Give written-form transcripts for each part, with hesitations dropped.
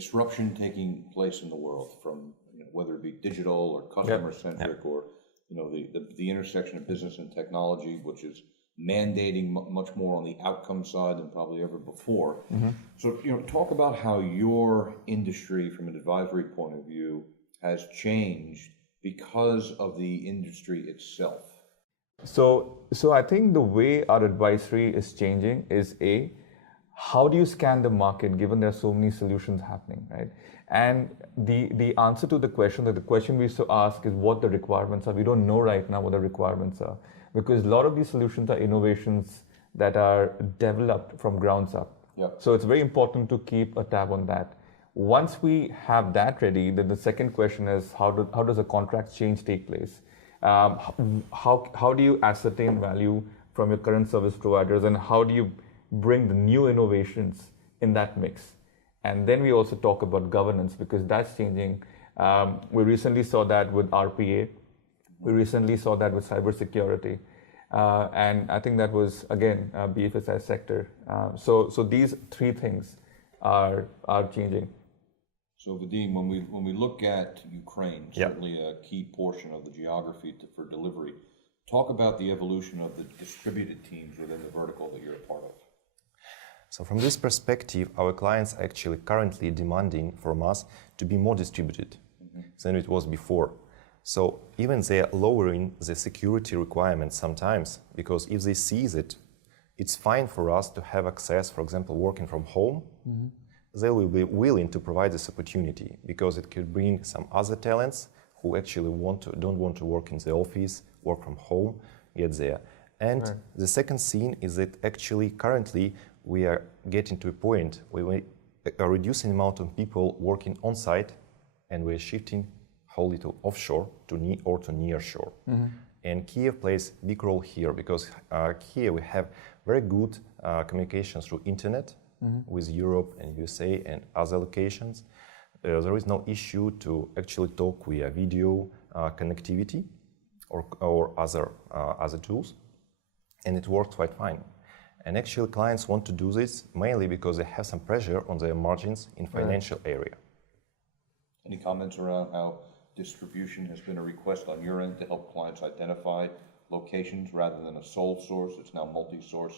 disruption taking place in the world, from whether it be digital or customer-centric, or the intersection of business and technology, which is mandating much more on the outcome side than probably ever before. So, talk about how your industry, from an advisory point of view, has changed because of the industry itself. So I think the way our advisory is changing is how do you scan the market given there are so many solutions happening, right? And the answer to the question we used to ask is what the requirements are. We don't know right now what the requirements are, because a lot of these solutions are innovations that are developed from grounds up. So it's very important to keep a tab on that. Once we have that ready, then the second question is how does a contract change take place? How do you ascertain value from your current service providers, and how do you bring the new innovations in that mix? And then we also talk about governance, because that's changing. We recently saw that with RPA. We recently saw that with cybersecurity. And I think that was, again, BFSI sector. So these three things are changing. So Vadym, when we look at Ukraine, certainly a key portion of the geography for delivery, talk about the evolution of the distributed teams within the vertical that you're a part of. So from this perspective, our clients are actually currently demanding from us to be more distributed than it was before. So even they are lowering the security requirements sometimes, because if they see that it's fine for us to have access, for example, working from home, they will be willing to provide this opportunity, because it could bring some other talents who actually don't want to work in the office, work from home, get there. And the second thing is that actually currently we are getting to a point where we are reducing the amount of people working on site, and we're shifting wholly to offshore to near shore. And Kiev plays a big role here, because here we have very good communications through internet with Europe and USA and other locations. There is no issue to actually talk via video connectivity or other tools, and it works quite fine. And actually clients want to do this mainly because they have some pressure on their margins in financial area. Any comments around how distribution has been a request on your end to help clients identify locations rather than a sole source? It's now multi-source,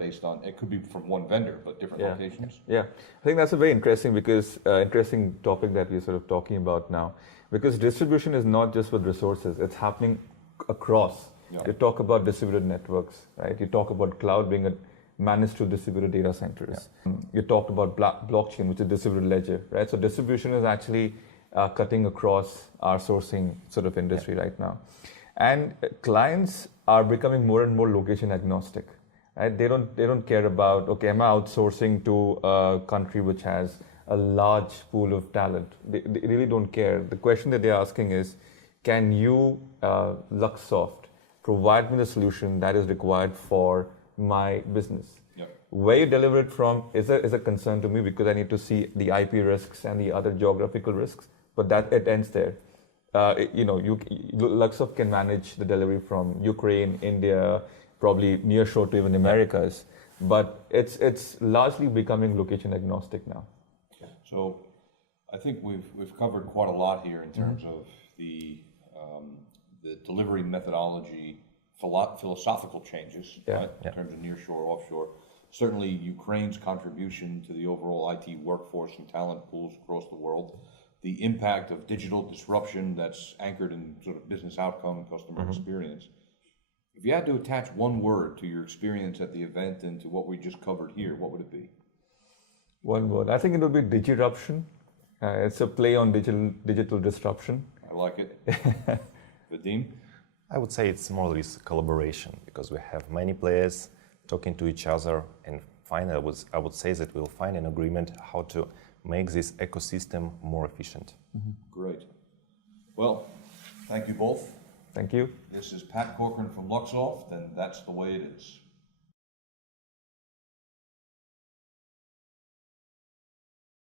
based on, it could be from one vendor, but different locations. Yeah, I think that's a very interesting topic that we're sort of talking about now, because distribution is not just with resources, it's happening across. You talk about distributed networks, right? You talk about cloud being managed through distributed data centers. You talked about blockchain, which is distributed ledger, right? So distribution is actually cutting across our sourcing sort of industry right now. And clients are becoming more and more location agnostic, right? They don't care about, okay, am I outsourcing to a country which has a large pool of talent? They really don't care. The question that they're asking is, can you, Luxoft, provide me the solution that is required for my business? Where you deliver it from is a concern to me, because I need to see the IP risks and the other geographical risks, but that it ends there. Luxoft can manage the delivery from Ukraine, India, probably near shore to even Americas, but it's largely becoming location agnostic now. So I think we've covered quite a lot here in terms of the delivery methodology, philosophical changes, right? In terms of near shore, offshore. Certainly Ukraine's contribution to the overall IT workforce and talent pools across the world, the impact of digital disruption that's anchored in sort of business outcome and customer experience. If you had to attach one word to your experience at the event and to what we just covered here, what would it be? One word. I think it would be digiruption. It's a play on digital disruption. I like it. Vadym? I would say it's more or less collaboration, because we have many players talking to each other, and finally I would say that we'll find an agreement how to make this ecosystem more efficient. Great. Well, thank you both. Thank you. This is Pat Corcoran from Luxoft, and that's the way it is.